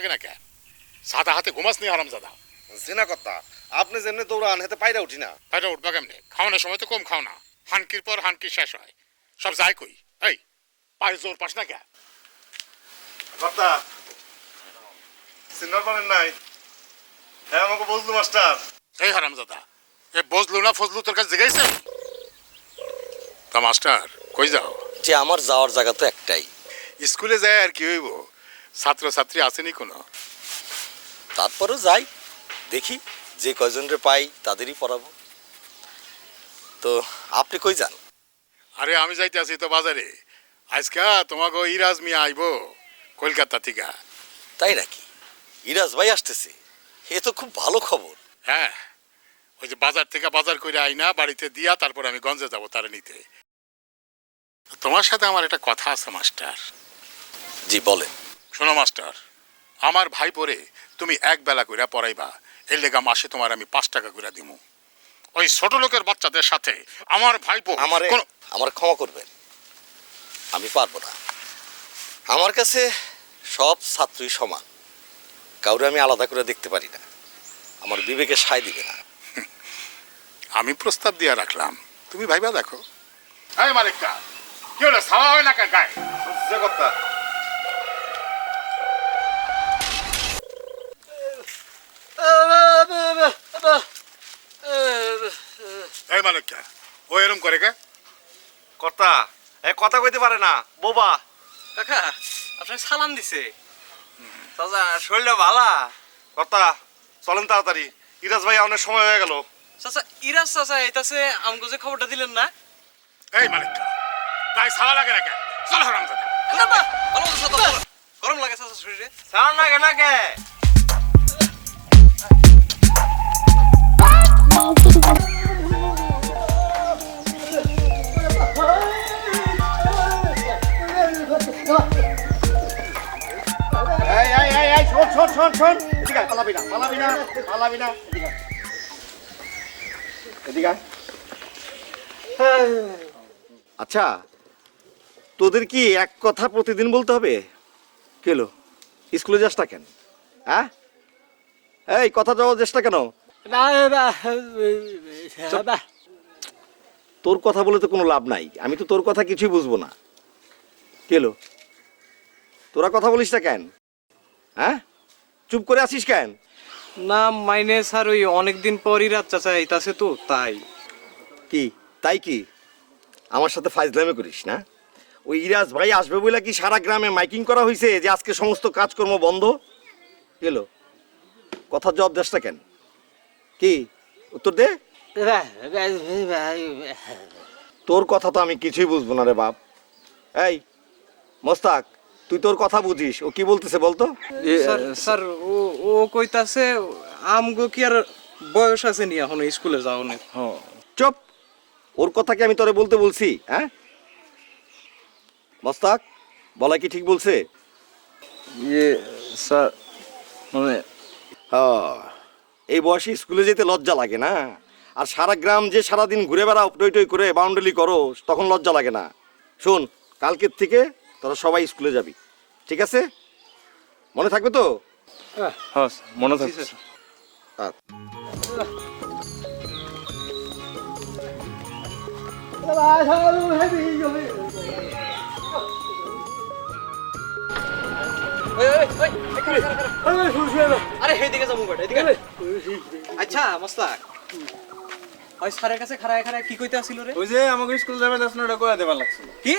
লাগে না কে? সাদা হাতে ঘুমাস নি আরাম দাদা জিনা কথা আপনি যেমনি দৌড়ান হেতে পাইরা উঠি না। এটা উঠবা কেমনে? খাওয়ানোর সময় তো কম খাও না। হানকির পর হানকি শেষ হয়। সব যায় কই? এই পায়ে জোর পাস না কে? কথা সিনার পারেন নাই। হ্যাঁ আমাকে বুঝলু মাস্টার। এই এ বজলু না ফজলু তোর কাছে জিগাইছে? তা মাস্টার কই যাও? যে আমার যাওয়ার জায়গা তো একটাই। স্কুলে যায় আর কি হইব? ছাত্র ছাত্রী আসেনি কোনো? তারপরেও যাই দেখি যে কয়জনরে পাই তাদেরই পড়াবো। তো আপনি কই যান? আরে আমি যাইতে আছি তো বাজারে। আজকা তোমাকে ইরাজ মিয়া আইব কলকাতা থেকে। তাই নাকি? ইরাজ ভাই আসতেছে। এ তো খুব ভালো খবর। হ্যাঁ ওই যে বাজার থেকে বাজার করে আইনা বাড়িতে দিয়া তারপর আমি গঞ্জে যাব তার নিতে। তোমার সাথে আমার একটা কথা আছে মাস্টার। জি বলেন। শোনো মাস্টার আমার ভাই পরে তুমি এক বেলা কইরা পড়াইবা এর লেগা মাসে তোমার আমি পাঁচ টাকা কইরা দিমু। ওই ছোট লোকের বাচ্চাদের সাথে আমার ভাইপো আমারে আমার ক্ষমা করবেন। আমি পারব না। আমার কাছে সব ছাত্রই সমান। কাউরে আমি আলাদা করে দেখতে পারি না। আমার বিবেকে সায় দিবে না। আমি প্রস্তাব দিয়া রাখলাম। তুমি ভাইবা দেখো। এই মালিকটা কি হলো সাওয়া হয় না কেন গায়ে যে কথা এই মালিকটা ও এরম করে কে? কথা এ কথা কইতে পারে না বোবা। কাকা আপনাকে সালাম দিছে। চাচা শরীরটা ভালা? কথা চলেন তাড়াতাড়ি। ইরাজ ভাই অনেক সময় হয়ে গেল। চাচা ইরাজ চাচা এটাছে আমাকে যে খবরটা দিলেন না? এই মালিকটা তাই সাওয়া লাগে না কেন চল হারাম দাদা না, না, ভালো চাচা, গরম লাগে চাচা শরীরে। সালাম লাগে না কে? এই শোন শোন শোন শোন। আছে পালাবি না পালাবি না পালাবি না। এদিকে আয়। এদিকে আয়। আচ্ছা তোদের কি এক কথা প্রতিদিন বলতে হবে? কেলো স্কুলে যাস না কেন? হ্যাঁ? এই কথা যাওয়া যাস না কেন? তোর কথা বলে তো কোনো লাভ নাই। আমি তো তোর কথা কিছুই বুঝব না। কেলো তোরা কথা বলিস না কেন? হ্যাঁ? চুপ করে আসিস কেন? না মাইনে স্যার ওই অনেকদিন পর ইরাজ চাচা এটাছে তো তাই। কি? তাই কি? আমার সাথে ফাইজলামে করিস না? ওই ইরাজ ভাই আসবে বলে কি সারা গ্রামে মাইকিং করা হয়েছে যে আজকে সমস্ত কাজকর্ম বন্ধ? গেল কথার জবাব না কেন? কি? উত্তর দে। তোর কথা তো আমি কিছুই বুঝব না রে বাপ। এই মোস্তাক। তুই তোর কথা বুঝিস ও কি বলতেছে বলতো? স্যার স্যার ও ও কইতাছে আমগো কি আর বয়স আছে নি এখন স্কুলে যাও না চুপ! ওর কথা কি আমি তোরে বলতে বলছি হ্যাঁ? মোস্তাক বলা কি ঠিক বলছে? ইয়ে স্যার মানে হ্যাঁ, এই বয়সে স্কুলে যেতে লজ্জা লাগে না। আর সারা গ্রাম যে সারাদিন ঘুরে বেড়াও টই টই করে বাউন্ডারি করো তখন লজ্জা লাগে না। শোন কালকের থেকে তোরা সবাই স্কুলে যাবি ঠিক আছে? মনে থাকবে তো? হ্যাঁ। মনে থাকছে আচ্ছা। আরে এইদিকে যাব এদিকে আচ্ছা মস্তাক ওই স্যারের কাছে খাড়ায় খাড়ায় কি কইতে আসিল রে? ওই যে আমাকে স্কুল যাবে দেখাশোনাটা করে দেবার লাগছিল কি?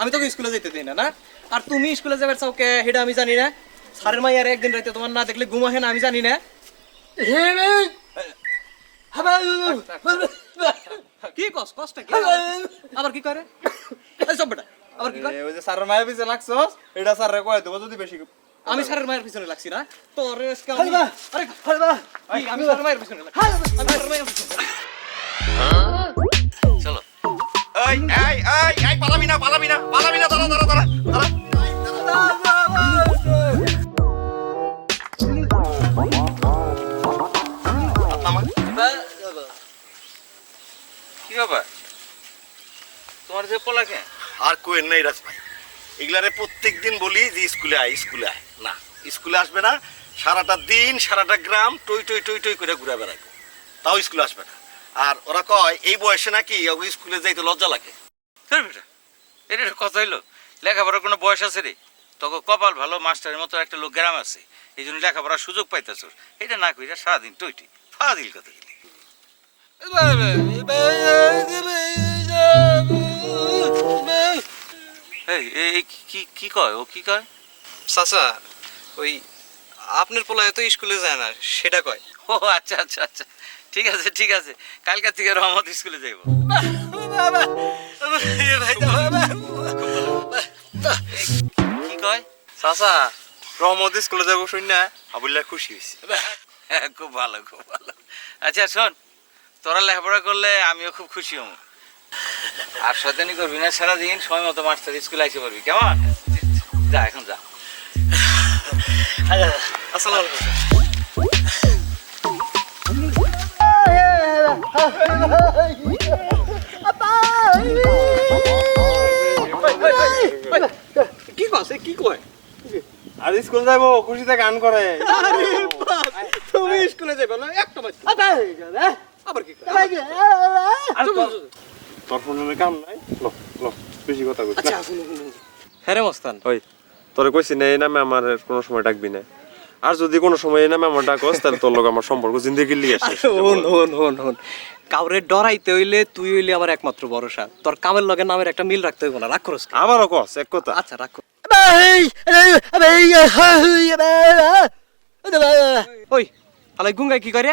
আমি তোকে স্কুলে যেতে দিই না না? আর তুমি স্কুলে যাবে চাও কে সেটা আমি জানি না। স্যারের মাইয়ার একদিন রাতে তোমার না দেখলে ঘুম আহে না আমি জানি না। কি কস কষ্ট কি? আবার কি করে? এই সব বেটা আবার কি করে? ওই যে স্যারের মায়ের পিছে লাগছস এটা স্যারে কয়ে দেবো যদি বেশি আমি স্যারের মায়ের পিছনে লাগছি না। তোর আমি- আরে আমি স্যারের মায়ের পিছনে লাগছি। আমি স্যারের মায়ের পিছনে এই এই এই এই পালাবি না পালাবি না পালাবি না দাঁড়া দাঁড়া দাঁড়া দাঁড়া। কি ব্যাপার? তোমার যে পোলাকে আর কোয়েন নাই রাজ ভাই এগুলারে প্রত্যেক দিন বলি যে স্কুলে আয় স্কুলে আয়। না স্কুলে আসবে না সারাটা দিন সারাটা গ্রাম টই টই টই টই করে ঘুরে বেড়াইবো। তাও স্কুলে আসবে না। আর ওরা কয় এই বয়সে নাকি স্কুলে যাইতে লজ্জা লাগে। এটা কথা হইল লেখাপড়ার কোনো বয়স আছে রে? তোকে কপাল ভালো মাস্টারের মতো একটা লোক গ্রাম আছে এই জন্য লেখাপড়ার সুযোগ পাইতেছ। এটা না কইরা সারাদিন টইটি ফাদিল কথা গেলি কি কি কয় ও কি কয়? চাচা ওই আপনার পোলায় তো স্কুলে যায় না সেটা কয়। ও আচ্ছা আচ্ছা আচ্ছা। ঠিক আছে ঠিক আছে। কালকে থেকে রহমত স্কুলে যাইব। কি কয়? চাচা রহমত স্কুলে যাব শুন না আবুল্লাহ খুশি হয়েছে। হ্যাঁ, খুব ভালো খুব ভালো। আচ্ছা শোন তোরা লেখাপড়া করলে আমিও খুব খুশি হব। আর শয়তানি করবি না সারাদিন সময় মতো মাস্টার স্কুলে আসে পড়বি কেমন? যা এখন যা। আসসালামু আলাইকুম কছে কি কয় আর স্কুল যাব খুশিতে গান করে তুমি স্কুলে যাবে না একটা বাচ্চা আবার কি তোর- ফোনের কাম নাই লো লো বেশি কথা কইস না হ্যাঁ রে মস্তান ওই তোরে কইছি না এই নামে আমার কোনো সময় ডাকবি না আর যদি কোনো সময় এই নামে আমার ডাকস তাহলে তোর লোক আমার সম্পর্ক জিন্দগি লিয়ে আসে হন হন হন হন কাউরে ডরাইতে হইলে তুই হইলে আমার একমাত্র ভরসা তোর কামের লগে নামের একটা মিল রাখতে হইব না রাগ করস? আবারও কস এক কথা আচ্ছা রাখ কর। ওই আলাই গুঙ্গাই কি করে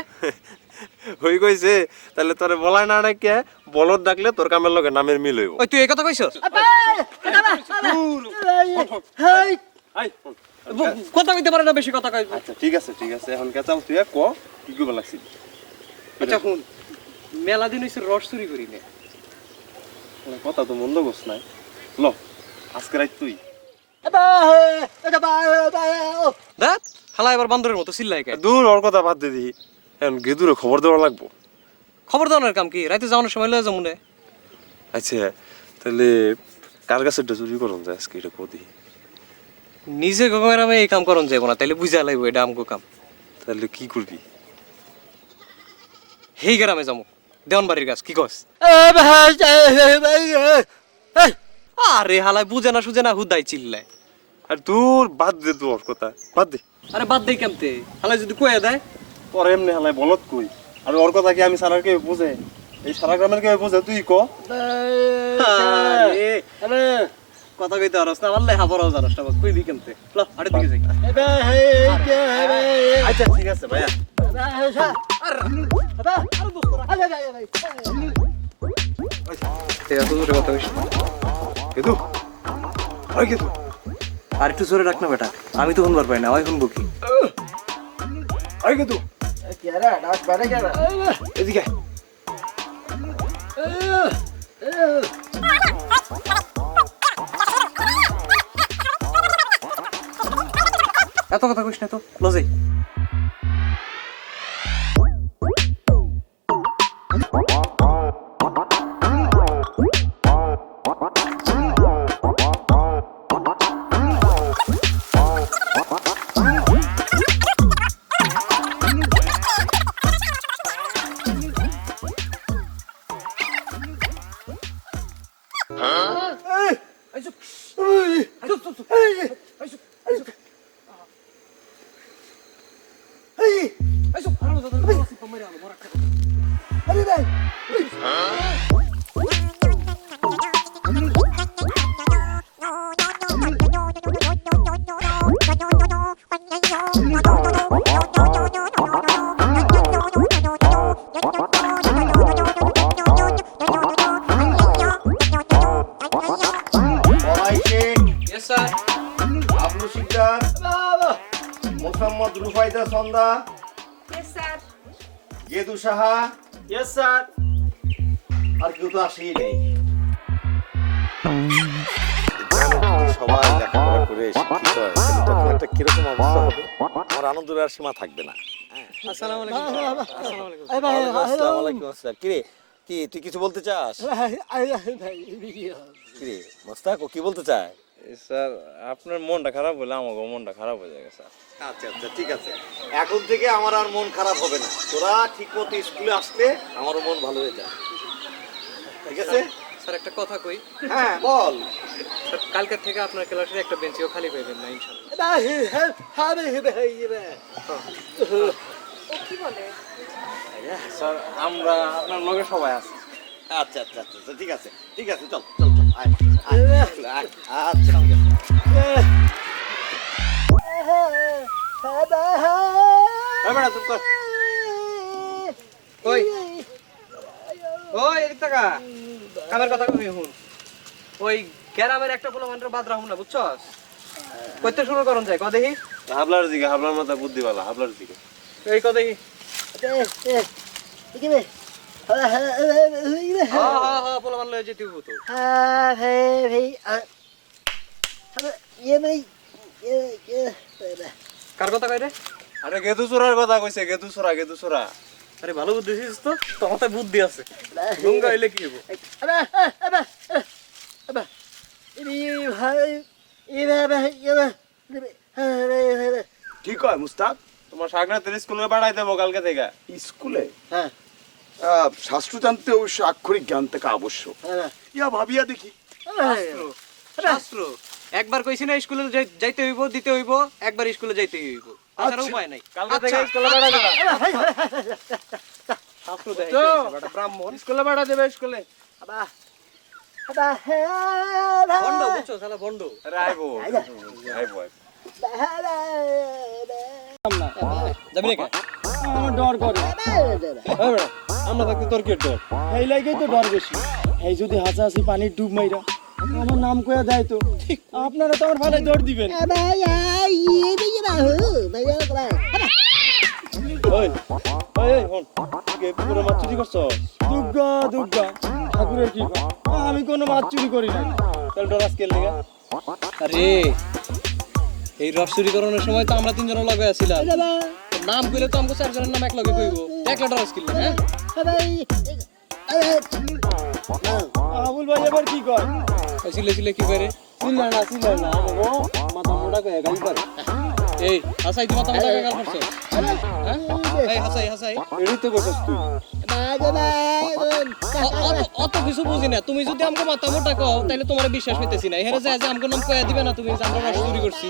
হই কইছে তাহলে তোরে বলায় না ডাকে বলদ ডাকলে তোর কামের লগে নামের মিল হইব ওই তুই এই কথা কইছস কথা কইতে পারে না বেশি কথা কই আচ্ছা ঠিক আছে ঠিক আছে। এখন কেচাল তুই ক কি কইবা লাগছিল আচ্ছা শুন মেলা দিন হইছে রস চুরি করি নে। কথা তো মন্দ গোস নাই। ল আজকে রাত তুই। দেখ হালা এবার বান্দরের মতো চিল্লাই কে? দূর ওর কথা বাদ দে দিই এখন গেদুরে খবর দেওয়া লাগবো। খবর দেওয়ার কাম কি? রাতে যাওয়ানোর সময় লয়ে যাব নে আচ্ছা তাহলে কার কাছে চুরি করুন আজকে এটা কদি নিজে গগমের আমি এই কাম করন যাব না তাইলে বুঝা লাগবে এটা আমগো কাম। তাহলে কি করবি? হেই গ্রামে যাব দেওয়ানবাড়ির গাছ কি কস? আরে হালাই বুঝে না সুঝে না হুদাই চিল্লায়। আর দূর বাদ দে তোর কথা বাদ দে। আরে বাদ দেই কেমতে? হালাই যদি কয়ে দেয়? তোর এমনি হালাই বলত কই? আর ওর কথা কি আমি সারার কেউ বুঝে? এই সারা গ্রামের কেউ বুঝে তুই ক? আরে কথা কইতে পারস না পারলে হাবরাও জানাস না কইবি কেমতে? ল আরে দিকে যাই। আচ্ছা ঠিক আছে ভাইয়া। আর একটু জোরে রাখ না বেটা আমি তো শুনবার পাই না ওই শুনব কি? এদিকে এত কথা কইস না তো লজাই বলাই গেদু সাহা? Yes sir. আর কেউ তো আসেই নেই। সবাই লেখাপড়া করে শিক্ষিত হয় তখন একটা কীরকম অবস্থা হবে? আমার আনন্দের আর সীমা থাকবে না। আসসালামু আলাইকুম আসসালামু আলাইকুম। আসসালামু কিরে কি তুই কিছু বলতে চাস? কি মোস্তাক ও কি বলতে চায়? স্যার আপনার মনটা খারাপ হলে আমাকে মনটা খারাপ হয়ে যাবে স্যার। আচ্ছা আচ্ছা ঠিক আছে। এখন থেকে আমার আর মন খারাপ হবে না। তোরা ঠিক মতো স্কুলে আসলে আমারও মন ভালো হয়ে যায় ঠিক আছে? স্যার একটা কথা কই। হ্যাঁ বল। স্যার কালকের থেকে আপনার ক্লাসের একটা বেঞ্চিও খালি পাইবেন না ইনশাল্লাহ ও কি বলে? স্যার আমরা আপনার লগে সবাই আছি। আচ্ছা আচ্ছা আচ্ছা আচ্ছা, ঠিক আছে ঠিক আছে চল চল আয়, আচ্ছা ঠিক আছে। বেড়া চুপ কর ওই ওই এদিক টাকা কামের কথা কবি হুন ওই গ্যারামের একটা পোলা মানটা বাদ রাখুন না বুঝছস কইতে শুরু করুন যায় কদেহি হাবলার দিকে হাবলার মাথা বুদ্ধি বালা হাবলার দিকে এই কদেহি হ্যাঁ হ্যাঁ হ্যাঁ পোলা মান লয়ে যেতে হব তো কার কথা কই রে? আরে গেদু চোরার কথা কইছে গেদু চোরা গেদু চোরা আরে ভালো বুদ্ধি দিছিস তো মাথায় বুদ্ধি আছে। গঙ্গা হইলে কি হব ঠিক হয় মুস্তাক? তোমার সাগরাতের স্কুলে পাঠাই দেবো কালকে থেকে। স্কুলে? হ্যাঁ। শাস্ত্রজানতে অবশ্য আক্ষরিক জ্ঞান থেকে আবশ্যক। ইয়া ভাবিয়া দেখি। শাস্ত্র? একবার কইছি না স্কুলে যাইতে হইব দিতে হইব একবার স্কুলে যাইতে হইব। তাছাড়া উপায় নাই। কালকে থেকে স্কুলে দেবো। শাস্ত্র দেখাইছে ব্রাহ্মণ। স্কুলে পাঠাই দেবে স্কুলে। বুঝছ? শালা আরে আইবো আইবো আইবো। যাবি নাকি? আমার ডর করে। আমরা থাকতে তোর কি ডর? এই লাগেই তো ডর বেশি। এই যদি হাসাহাসি পানির ডুব মাইরা। আমার নাম কয়া দেয় তো। আপনারা তো আমার ভালো দৌড় দিবেন। মাছ চুরি করছ? দুর্গা দুর্গা ঠাকুরের আমি কোনো মাছ চুরি করি না। তাহলে আরে এই রস চুরিকরণের সময় তো আমরা তিনজন লগে আছিলাম। নাম কইলে তো আমাকে চারজনের নাম এক লগে কইব। একলা ডর স্কিল হ্যাঁ? আবুল ভাই এবার কি কর সিলে সিলে কি করে চিল্লা না ও মাথা মোটা কয়ে গালি পারে এই হাসাই তুমি মাথা মাথা গাল করছ হ্যাঁ এই হাসাই হাসাই এড়িয়ে তো বসেছ তুই অত- অত কিছু বুঝি না তুমি যদি আমাকে মাথা মোটা কও তাহলে তোমার বিশ্বাস হইতেছি না এখানে যায় যে আমাকে নাম কয়া দিবে না তুমি আমরা রস চুরি করছি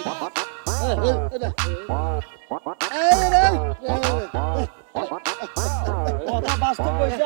কথা বাস্তব কইছে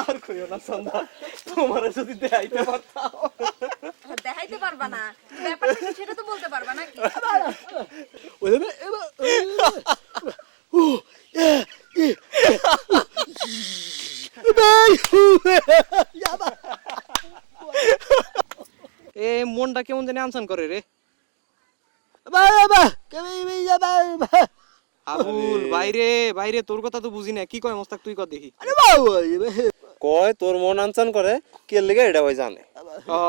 আর কইও না সন্ধ্যা তোমার যদি দেখাইতে পারতাম দেখাইতে পারবা না ব্যাপারটা কি সেটা তো বলতে পারবা নাকি এ মনটা কেমন জানি আনসান করে রে আবুল বাইরে বাইরে তোর কথা তো বুঝি না। কি কয় মস্তাক তুই কর দেখি। কয় তোর মন আনচান করে কে লেগে এটা ওই জানে। ও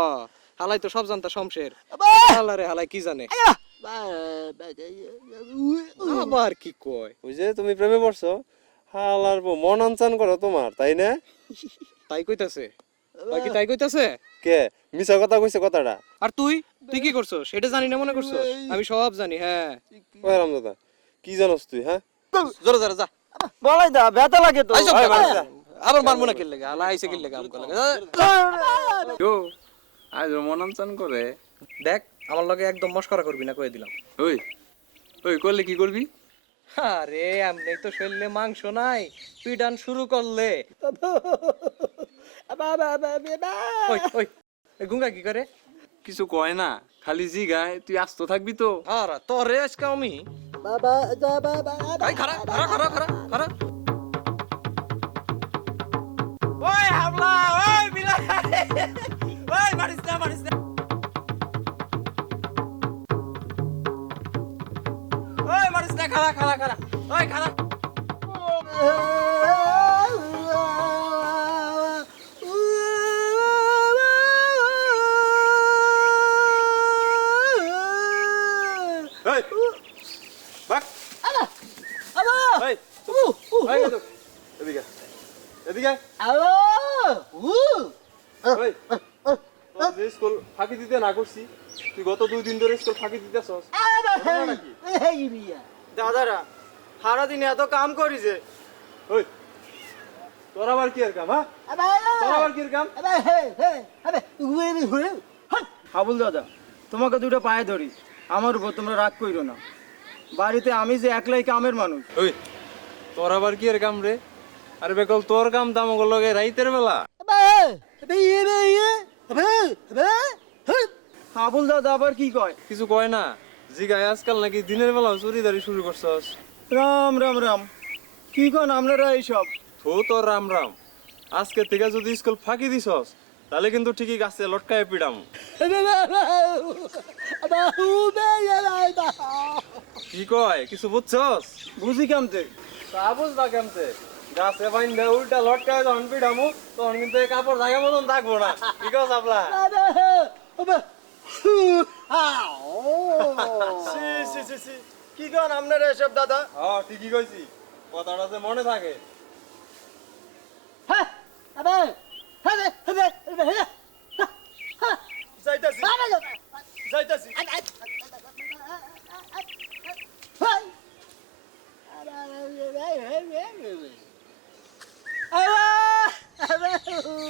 হালাই তো সব জানতা শমশের। হালারে হালাই কি জানে? আবার কি কয়? ওই যে তুমি প্রেমে পড়ছো হালার বউ মন আনচান করো তোমার তাই না? তাই কইতাছে? বাকি তাই কইতাছে? কে? মিছা কথা কইছে কথাটা? আর তুই? তুই কি করছ সেটা জানি না মনে করছ আমি সব জানি হ্যাঁ। ওই রামদাদা কি জানোস তুই হ্যাঁ? জোরে জোরে যা। বলাই দা ব্যথা লাগে তো আবার মারবো না কিল লাগে আলা আইসে কিল লাগে আমকো লাগে আজ করে দেখ আমার লগে একদম মস্করা করবি না কয়ে দিলাম। ওই ওই করলে কি করবি? আরে এমনি তো শরীরে মাংস নাই পিডান শুরু করলে। ওই ওই গুঙ্গা কি করে? কিছু কয় না খালি জি গায় তুই আস্ত থাকবি তো। আর তোরে আজকে আমি বাবা যা বাবা এই খারা খারা খারা খারা খারা ওই হামলা ওই বিলাই। ওই মারিস না মারিস না। ওই মারিস না খারা খারা খারা এদিকে ওই তোর যে স্কুল ফাঁকি দিতে না করছি তুই গত দুই দিন ধরে স্কুল ফাঁকি দিতেছস। দাদারা সারাদিন এত কাম করি যে। ওই তোর আবার কি এর কাম হ্যাঁ? তোর আবার কি এর কাম? হাবুল দাদা তোমাকে দুটো পায়ে ধরি। আমার উপর তোমরা রাগ কইরো না। বাড়িতে আমি যে একলাই কামের মানুষ। ওই তোর আবার কি এর কাম রে? আরে বেকল তোর কাম দাম লগে রাইতের বেলা। হাবুল দাদা আবার কি কয়? কিছু কয় না। জিগায় আজকাল নাকি দিনের বেলা চুরিদারি শুরু করছস। রাম রাম রাম। কি কন আপনারা এইসব? থো তোর রাম রাম। আজকে থেকে যদি স্কুল ফাঁকি দিছস তাহলে কিন্তু ঠিকই গাছে লটকায় পিডাম। কি কয় কিছু বুঝছস? বুঝি কেমতে? তা বুঝবা কেমতে? গাছে বাইন্দে উল্টা লটকায় যখন পিডামু তখন কিন্তু এই কাপড় জায়গা মতন থাকব না কি কস আপলা। কি কন আপনারা এসব দাদা হ্যাঁ ঠিকই কইছি কথাটা যে মনে থাকে যাইতাছি যাইতাছি এত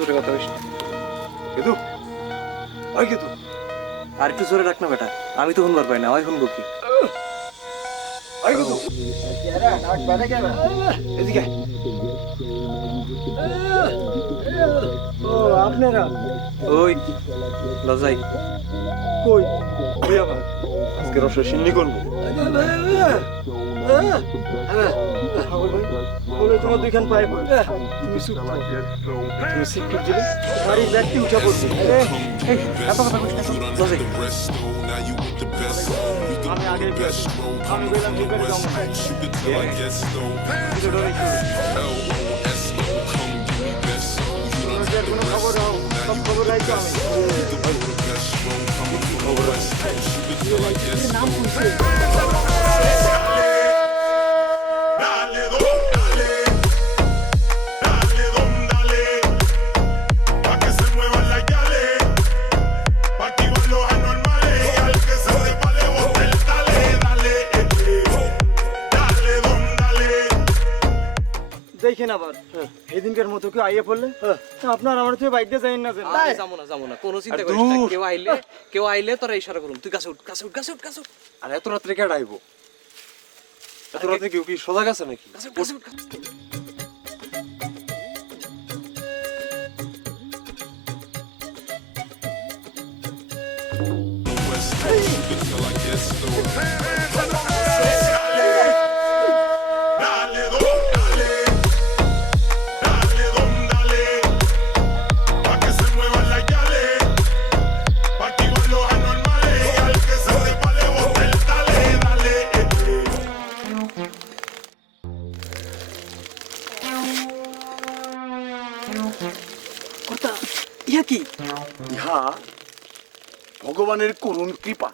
জোরে কথা কইস না। ওই কিন্তু আর একটু জোরে রাখ না বেটা আমি তো শুনবার পাই না ওই শুনব কি। ওই কিন্তু এদিকে ও আপনারা ওই লজাই কই? আজকে রসে সিন্নি করব। তোমার দুইখান পায়ে পড়ে তুমি চুপ থাকো। তুমি সিটকে দিলে বাড়ি ব্যাগটি উঠা পড়বে এত কথা কইস না লজাই আমি আগে গেছি আমি বললাম দুইখানে যাব কোনো খবর নাও সব খবর রাখতো আমি Dale, দেখেন আবার। এদিনকার মতো কেউ আইয়ে পড়লে? আপনার আমার থেকে বাইকটা যাই না যাব না যাব না। কোনো চিন্তা করিস না। কেউ আইলে কেউ আইলে তোরা ইশারা করুন। তুই কাছে উঠ কাছে উঠ কাছে উঠ কাছে উঠ। আর এত রাত্রে কে ডাইবো? এত রাত্রে কেউ কি সোজা গেছে নাকি? কাছে ভগবানের করুণ কৃপা.